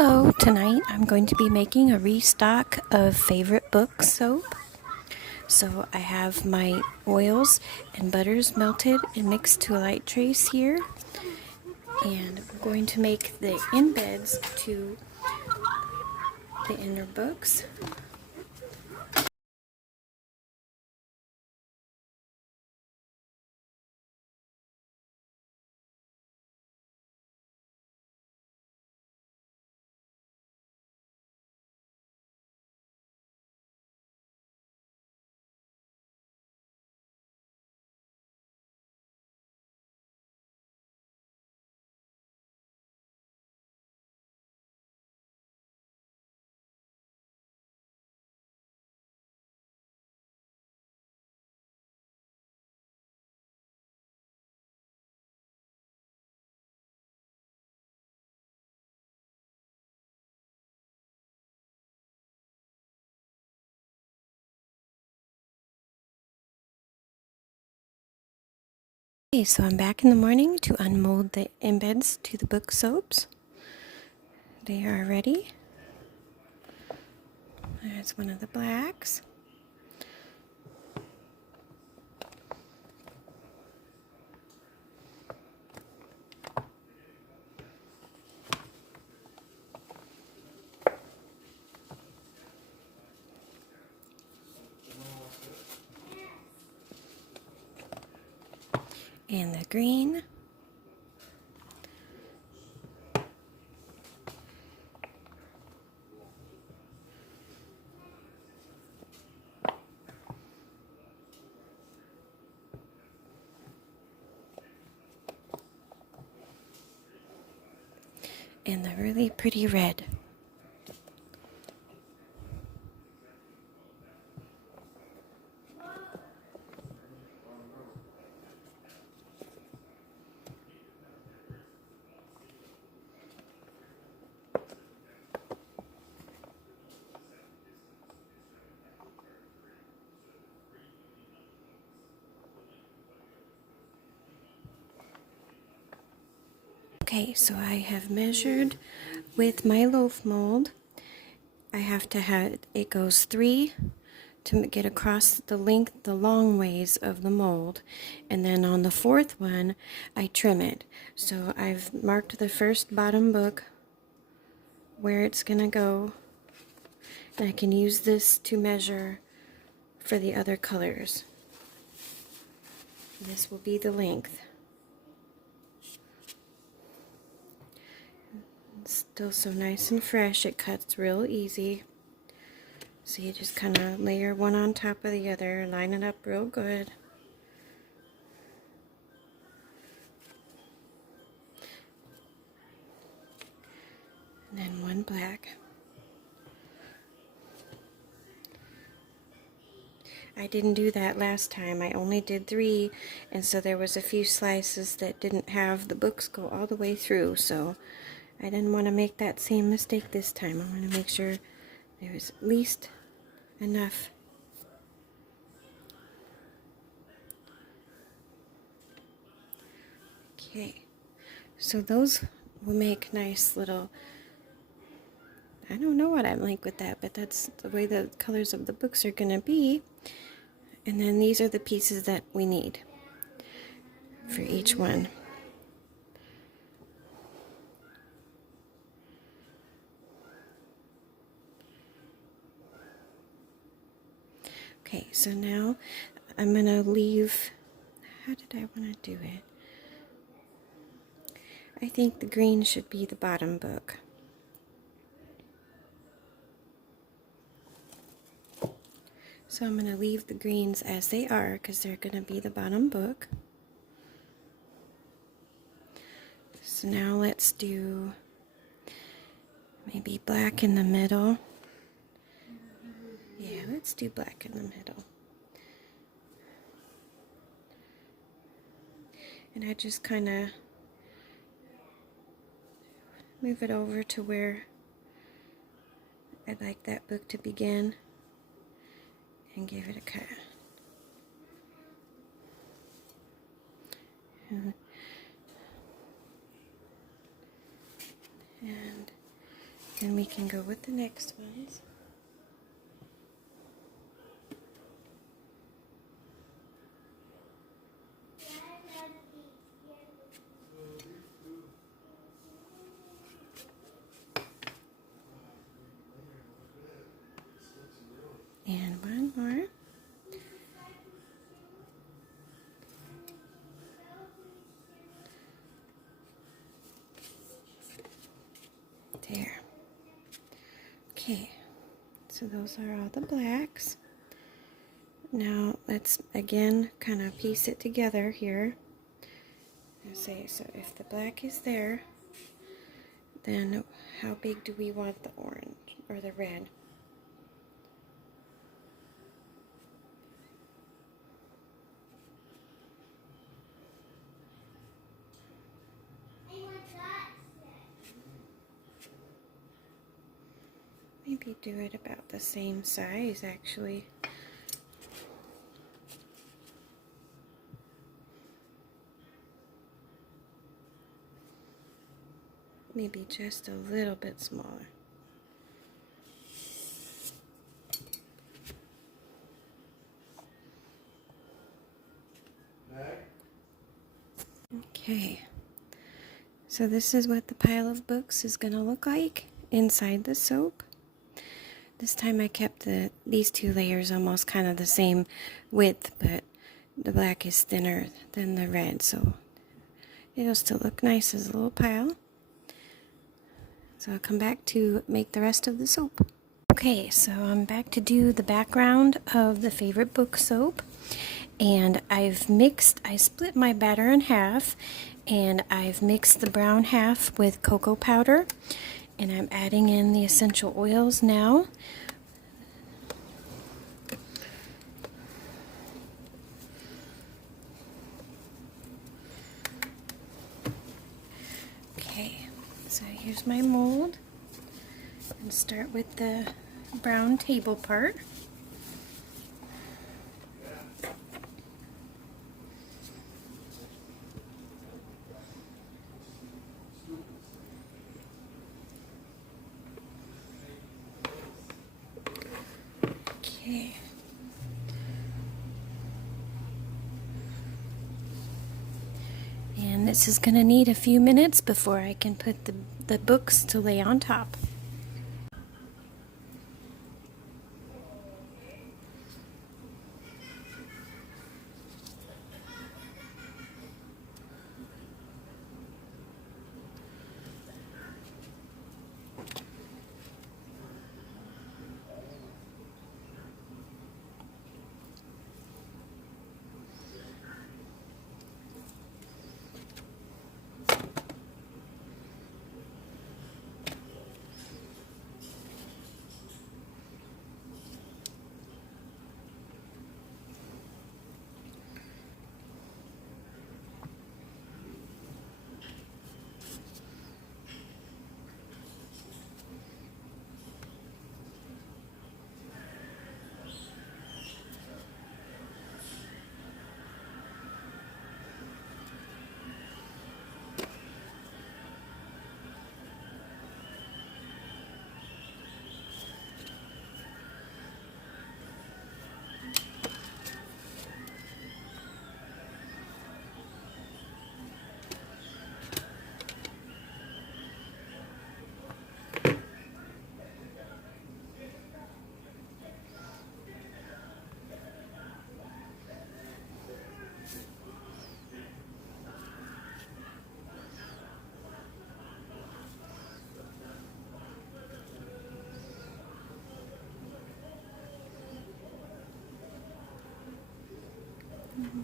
Hello, tonight I'm going to be making a restock of favorite book soap. So I have my oils and butters melted and mixed to a light trace here. And I'm going to make the embeds to the inner books. Okay, so I'm back in the morning to unmold the embeds to the book soaps. They are ready. There's one of the blacks. And the green. And the really pretty red. Okay, so I have measured with my loaf mold. I have to have, it goes 3 to get across the length, the long ways of the mold. And then on the 4th one, I trim it. So I've marked the first bottom book where it's going to go. And I can use this to measure for the other colors. This will be the length. It's still so nice and fresh, it cuts real easy. So you just kind of layer one on top of the other, line it up real good. And then one black. I didn't do that last time. I only did 3, and so there was a few slices that didn't have the books go all the way through, so I didn't want to make that same mistake this time. I want to make sure there was at least enough. Okay, so those will make nice little, I don't know what I'm like with that, but that's the way the colors of the books are going to be. And then these are the pieces that we need for each one. Okay, so now I'm going to leave, how did I want to do it? I think the green should be the bottom book. So I'm going to leave the greens as they are because they're going to be the bottom book. So now let's do maybe black in the middle. Yeah, let's do black in the middle. And I just kind of move it over to where I'd like that book to begin and give it a cut. And Then we can go with the next ones. And one more. There. Okay, so those are all the blacks. Now let's again kind of piece it together here. Say, so if the black is there, then how big do we want the orange or the red? Maybe do it about the same size actually. Maybe just a little bit smaller. Okay, so this is what the pile of books is going to look like inside the soap. This time I kept these two layers almost kind of the same width, but the black is thinner than the red, so it'll still look nice as a little pile. So I'll come back to make the rest of the soap. Okay, so I'm back to do the background of the favorite book soap. And I split my batter in half, and I've mixed the brown half with cocoa powder. And I'm adding in the essential oils now. Okay, so here's my mold. And start with the brown table part. Okay. And this is going to need a few minutes before I can put the books to lay on top.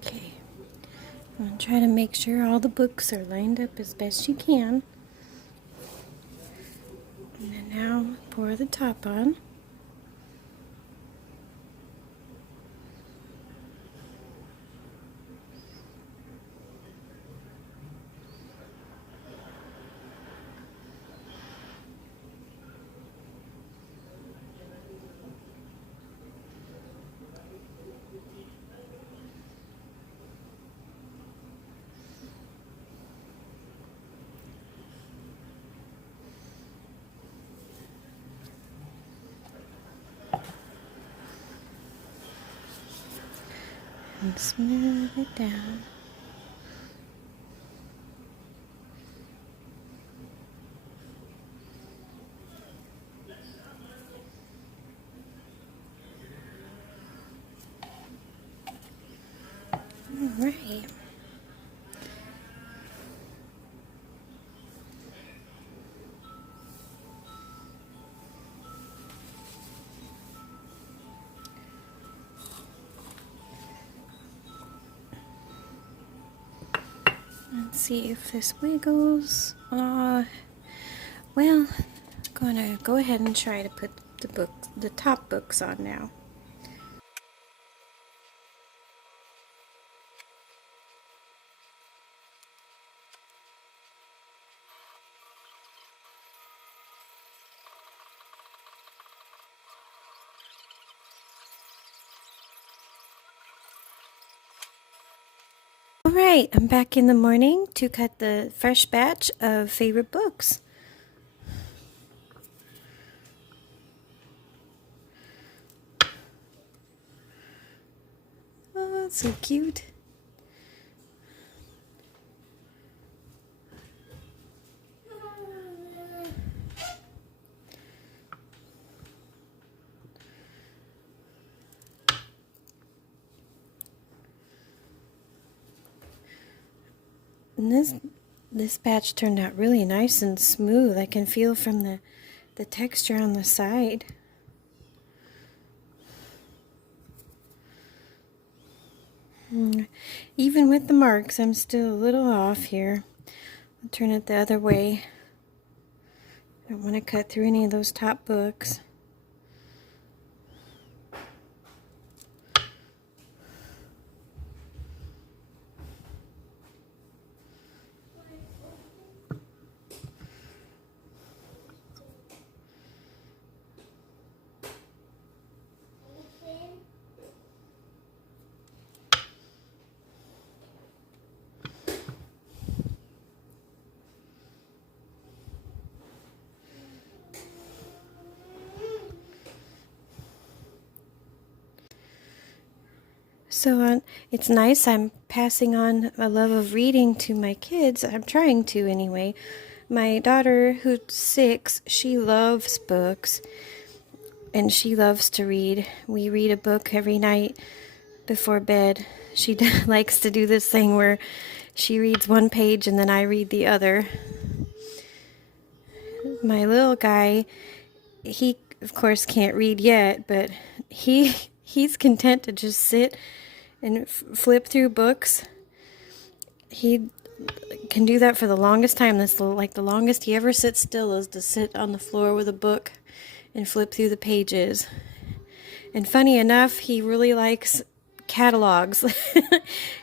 Okay, I'm going to try to make sure all the books are lined up as best you can. And then now pour the top on. and smooth it down. All right. Let's see if this wiggles. Well, I'm gonna go ahead and try to put the top books on now. Alright, I'm back in the morning to cut the fresh batch of favorite books. Oh, that's so cute. And this batch turned out really nice and smooth. I can feel from the texture on the side. Even with the marks, I'm still a little off here. I'll turn it the other way. I don't want to cut through any of those top books. So it's nice. I'm passing on a love of reading to my kids. I'm trying to anyway. My daughter, who's 6, she loves books and she loves to read. We read a book every night before bed. She likes to do this thing where she reads one page and then I read the other. My little guy, he of course can't read yet, but he's content to just sit and flip through books. He can do that for the longest time. That's like the longest he ever sits still is to sit on the floor with a book and flip through the pages. And funny enough, he really likes catalogs.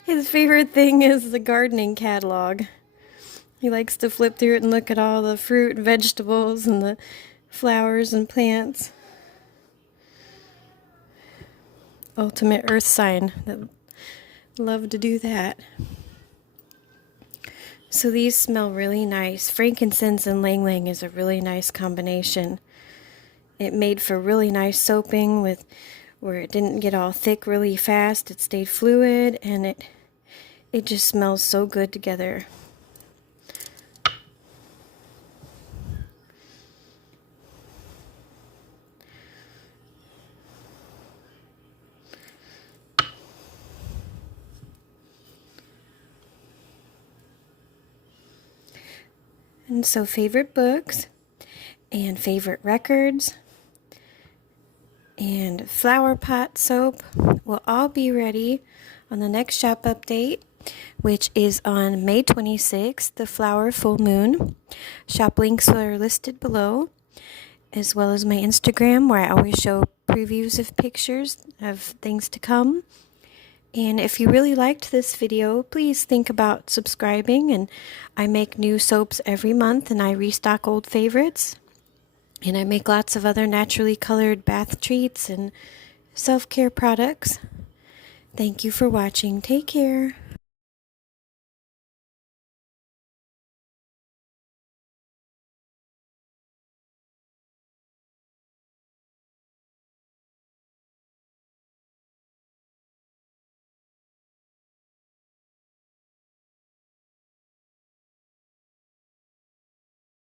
His favorite thing is the gardening catalog. He likes to flip through it and look at all the fruit and vegetables and the flowers and plants. Ultimate earth sign that love to do that. So these smell really nice. Frankincense and ylang ylang is a really nice combination. It made for really nice soaping where it didn't get all thick really fast. It stayed fluid and it just smells so good together. And so favorite books and favorite records and flower pot soap will all be ready on the next shop update, which is on May 26th, the flower full moon. Shop links are listed below, as well as my Instagram, where I always show previews of pictures of things to come. And if you really liked this video, please think about subscribing. And I make new soaps every month and I restock old favorites. And I make lots of other naturally colored bath treats and self-care products. Thank you for watching. Take care.